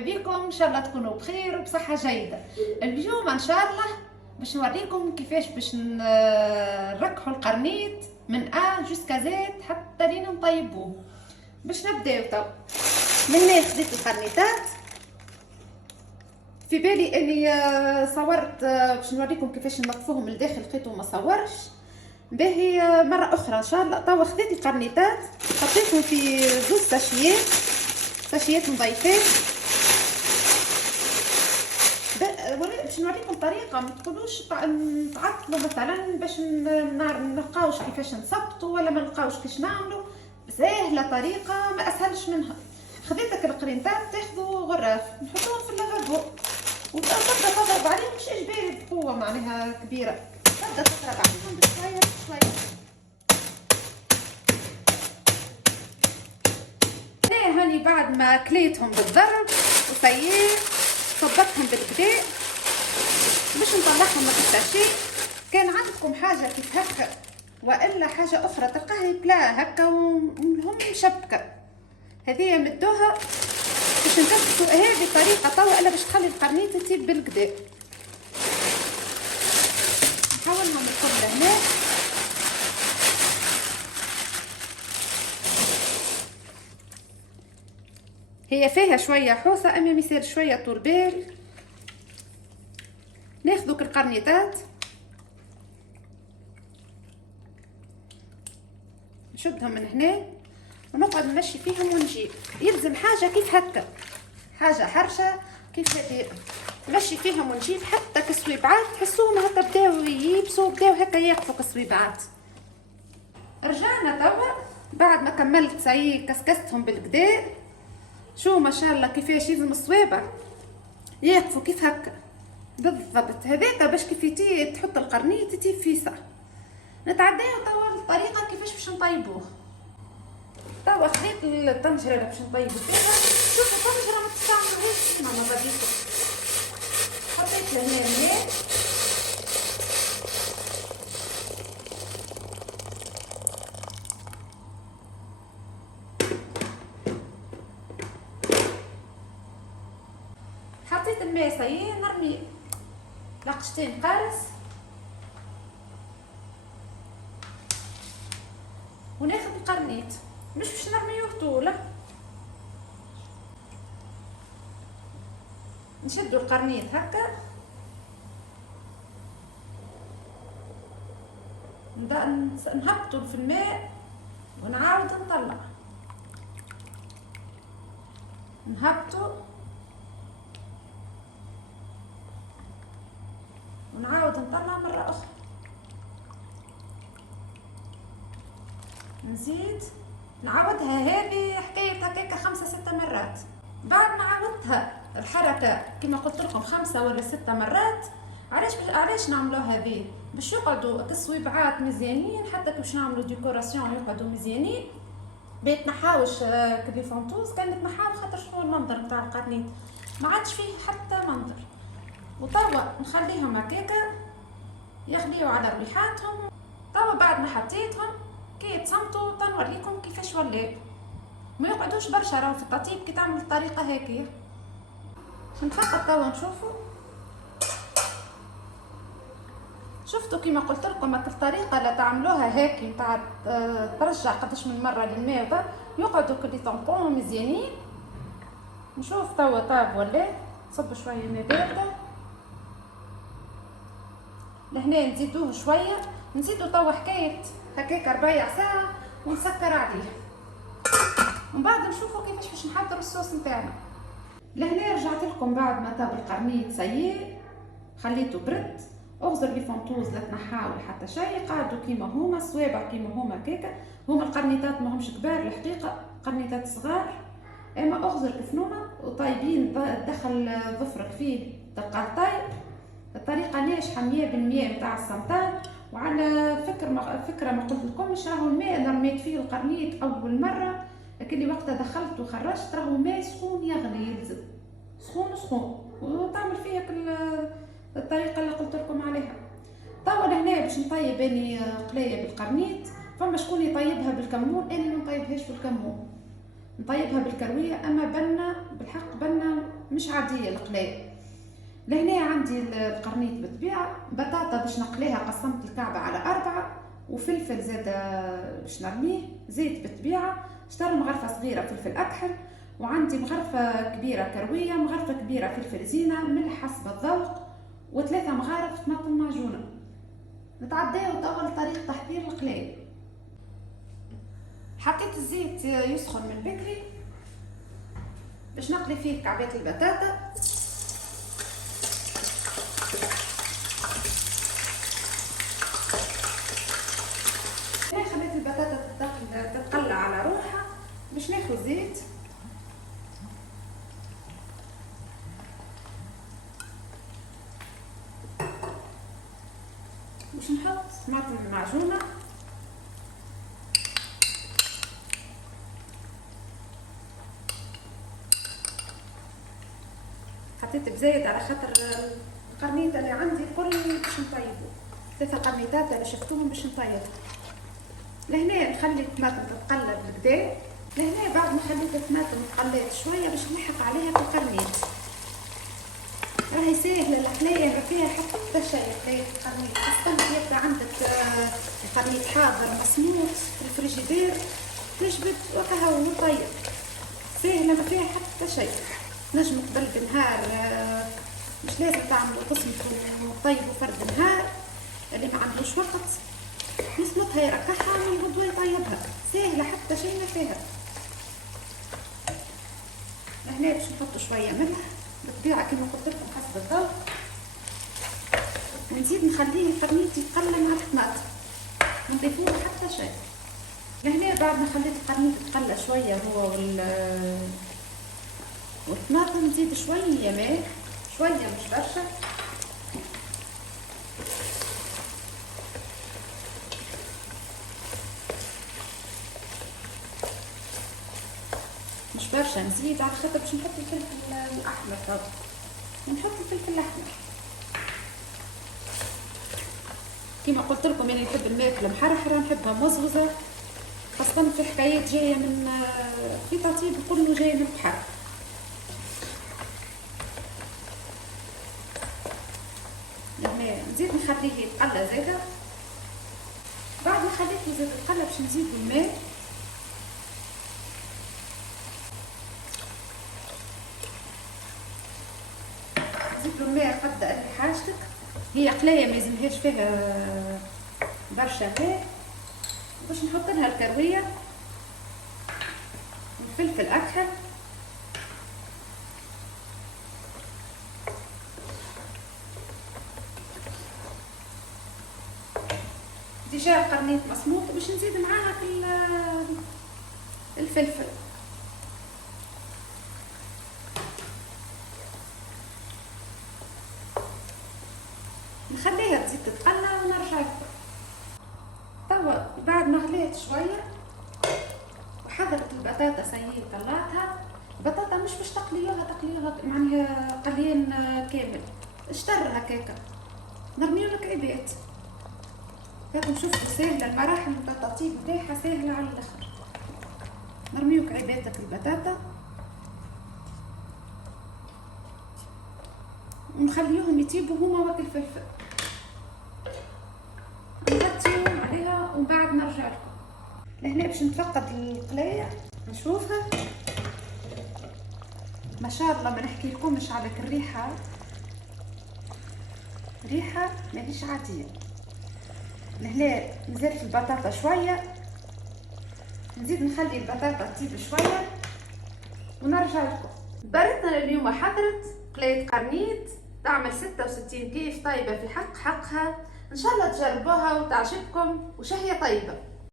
مرحبا بكم، ان شاء الله تكونوا بخير وبصحه جيده. اليوم ان شاء الله باش نوريكم كيفاش باش نركحوا القرنيط من ا جوسكا زيت حتى لين نطيبوه. باش نبداو تو. لهنا خديت القرنيطات، في بالي اني صورت باش نوريكم كيفاش ننظفوهم لداخل، لقيتو ما صورش. باهي مره اخرى ان شاء الله. توا خديت القرنيطات حطيتهم في زوج ساشيات نظيفين. باش نوريكم طريقه ما تقولوش تعطلوا مثلا باش نلقاوش كيفاش نثبطوا ولا ما نلقاوش كيفاش نعملوا. سهله طريقه ما اسهلش منها. خديتك القرنيطات تاخذوا غراف نحطوهم في اللافابو وتبدا تضرب عليهم مش اجباري بقوه معناها كبيره، تبدا تضرب عليهم بشويه بشويه. هاني بعد ما كليتهم بالضرب وسيي صبتهم بالكدا باش نطلعهم من الساشي. كان عندكم حاجه كيف هكا والا حاجه اخرى تلقاها بلا هكا وهم مشبكه، هذه مدوها باش نثبتوا هذه الطريقه توا الا باش تخلي القرنيط يطيب بالكدا. نحاولهم الكل هنا. هي فيها شويه حوسه اما ميصير شويه طول بال. ناخذوك القرنيطات نشدهم من هنا ونقعد نمشي فيهم ونجيب. يلزم حاجه كيف هكا، حاجه حرشه كيف هذه، نمشي فيهم ونجيب حتى كسويبعات تحسوهم هكا بداو ييبسوا، بداو هكا ياقفوا كسويبعات. رجعنا توا بعد ما كملت ساي كسكستهم بالكدا. شو ما شاء الله كيفاش يلزم الصوابع يقفوا كيف هكا بالضبط. هذاك باش كيف تحط القرنيط يطيب فيسا. نتعداو توا الطريقه كيفاش باش نطيبوه. توا خديت الطنجره اللي باش نطيبو فيها. شوفوا الطنجره ما تستعملوهاش كيما ما بديتو. حطيت لهنا الماء حطيت الماء سايي نرمي لقشتين قارص وناخذ القرنيط مش باش نرميوه طوله. نشدو القرنيط هكا نهبطو في الماء ونعاود نطلع، نهبطو ونعاود نطلع مرة أخرى، نزيد نعاودها. هذه حكاية هكاكا 5-6 مرات. بعد ما عاودتها الحركة كما قلت لكم 5 ولا 6 مرات. علاش نعملو هذه؟ باش يقعدوا التصويبعات مزيانين، حتى باش نعملو ديكوراسيون يقعدوا مزيانين. بيت نحاوش كلي فانتوز كانت نحاول خاطر شنو المنظر نتاع القرنيط ما عادش فيه حتى منظر. وتوا نخليهم هكاكا يغليو على ريحاتهم. توا بعد ما حطيتهم كي يتصمتوا تنوريكم كيفاش ولاو. ما يقعدوش برشا راهو في التطيب كي تعمل الطريقه هكايا. نخلط توا نشوفوا. شفتوا كيما قلت لكم الطريقه اللي تعملوها هيك نتاع ترجع قداش من مره للماء يقعدوا كلي طامبون مزيانين. نشوف توا طاب ولا صب شويه ماء بارده لهنا نزيدوه شويه. نزيدو توا حكايه هكاك ربيع ساعه ونسكر عليه ومن بعد نشوفوا كيفاش باش نحضر الصوص نتاعنا. لهنا رجعت لكم بعد ما طاب القرنيط سيء خليته برد. اغزر لي فانتوز لا تنحاو حتى شيء، قعدوا كيما هما الصوابع كيما هما كيكا. هما القرنيطات ماهمش كبار الحقيقه، قرنيطات صغار اما اغزر كفنومه وطايبين. تدخل ظفرك فيه تلقاه طايب. الطريقه ناجحه 100% نتاع السمطان. وعلى فكره ما قلت لكمش راهو الماء اللي رميت فيه القرنيط اول مره لكن وقتها دخلت وخرجت راهو ماء سخون يغلي، يلزم سخون وتعمل فيه الطريقه اللي قلت لكم عليها. توا لهنا باش نطيب اني قلايه بالقرنيط. فما شكون يطيبها بالكمون، انا ما نطيبهاش بالكمون، نطيبها بالكرويه. اما بنه بالحق بنه مش عاديه القلايه. لهنا عندي القرنيط بالطبيعه، بطاطا باش نقليها قسمت الكعبه على 4، وفلفل زاد باش نرميه، زيت بالطبيعه، شطر مغرفه صغيره فلفل اكحل، وعندي مغرفه كبيره كرويه، مغرفه كبيره فلفل زينه، ملح حسب الذوق، و3 مغارف طماطم معجونه. نتعداو توا لطريقه تحضير القلايه. حطيت الزيت يسخن من بكري باش نقلي فيه كعبات البطاطا. خليت البطاطا تتقلى على روحها باش ناخذ زيت. باش نحط طماطم معجونه، حطيت بزايد على خاطر القرنيط اللي عندي الكل باش نطيبو، 3 قرنيطات اللي شفتوهم باش نطيبهم. لهنا نخلي الطماطم تتقلب بالكدا. لهنا بعد ما خليت الطماطم تقلات شويه باش نلحق عليها بالقرنيط. راهي ساهله القلايه، ما فيها حتى شيء. قلايه القرنيط خاصة يبدا عندك قرنيط حاضر مسموط في الفريجيدير، تجبد وكهو وطيب، ساهله ما فيها حتى شيء. نجم قبل بنهار، مش لازم تعملوا تصمتوا وطيبوا فرد نهار. اللي ما عندوش وقت يصمتها يركحها من غدوه يطيبها، ساهله حتى شيء ما فيها. هنا باش نحط شويه ملح بالطبيعه كما قلت لكم حسب الذوق، ونزيد نخليه القرنيط يتقلى مع الطماطم، ما نضيفوله حتى شيء. لهنا بعد ما خليت القرنيط يتقلى شويه هو والطماطم، نزيد شويه ماء، شويه مش برشا، مش برشا نزيد على خاطر باش نحط الفلفل الاحمر. طب نحط الفلفل الاحمر كما قلت لكم، انا نحب الماكله محرحره، نحبها مزغزه، خاصه في حكايات جايه من في تطيب كله جاي من البحر. لهنا نزيد نخليه يتقلى زاده. بعد ما خليته زاد يتقلى باش نزيد الماء، نزيد الماء قد اللي حاجتك. هي قلايه ما يلزمهاش فيها برشا ماء. باش نحط لها الكرويه والفلفل اكحل، ديجا قرنيط مسموط، باش نزيد معاها الفلفل. نخليها تزيد تتقلى ونرجع لكم. توا بعد ما غليت شويه وحضرت البطاطا سيي طلعتها. البطاطا مش باش تقليوها معناها قليان كامل، اشتر هكاكا، نرميو لك عبات. راكم شفتوا ساهله المراحل نتاع التطيب نتاعها، ساهله على الاخر. نرميوك عباتك البطاطا ونخليوهم يطيبوا هما وقت الفلفل، نغطيو عليها ومن بعد نرجع لكم. لهنا باش نتفقد القلايه نشوفها. ما شاء الله ما نحكي لكمش على الريحه، ريحه ماهيش عاديه. لهنا نزيد في البطاطا شويه، نزيد نخلي البطاطا تطيب شويه ونرجع لكم. برتنا اليوم حضرت قلايه قرنيط تعمل 66 كيف، طيبه في حقها. ان شاء الله تجربوها وتعجبكم، وشهيه طيبه.